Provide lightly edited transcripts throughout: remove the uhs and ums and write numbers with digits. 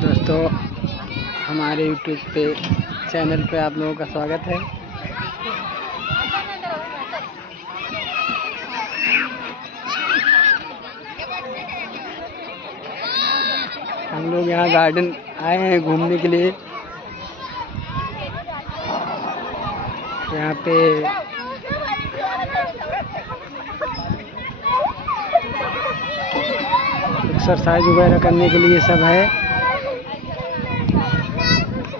दोस्तों हमारे YouTube पे channel पे आप लोगों का स्वागत है। हम लोग यहाँ गार्डन आए हैं घूमने के लिए। यहाँ पे एक्सरसाइज वगैरह करने के लिए सब है।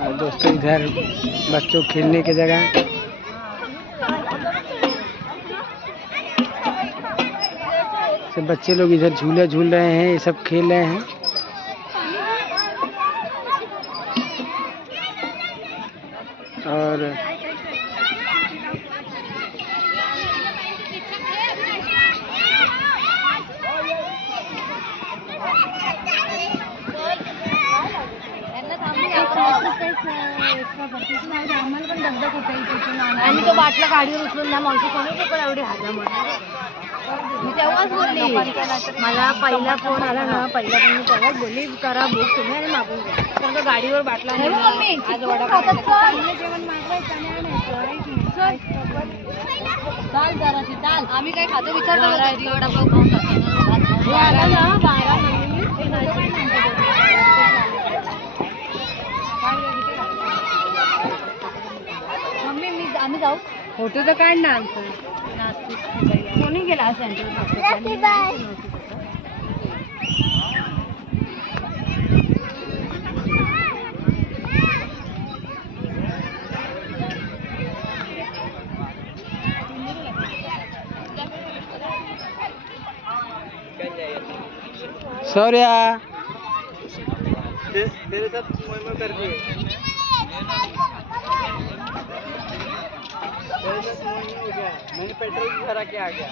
और दोस्तों इधर बच्चों खेलने की जगह, सब बच्चे लोग इधर झूले झूल रहे हैं, ये सब खेल रहे हैं। और आणि तो बाटला गाडीवर उचलून ना मावशी कोणी पण एवढी हाजा मी तेव्हाच बोलली मला पहिला फोन आला ना पहिला फोन मी तेव्हाच बोलली करा बुक तुम्ही आणि मागून घ्या पण तो गाडीवर बाटला आज जेवण चाल जरा चाल आम्ही काय खातो विचार करतो वडापाव खाऊन मम्मी मी आम्ही जाऊ फोटो तर काढ ना आमचं कोणी गेला सौर्या तेरे साथ मोह कर दिए। मैंने पेट्रोल भरा के आ गया।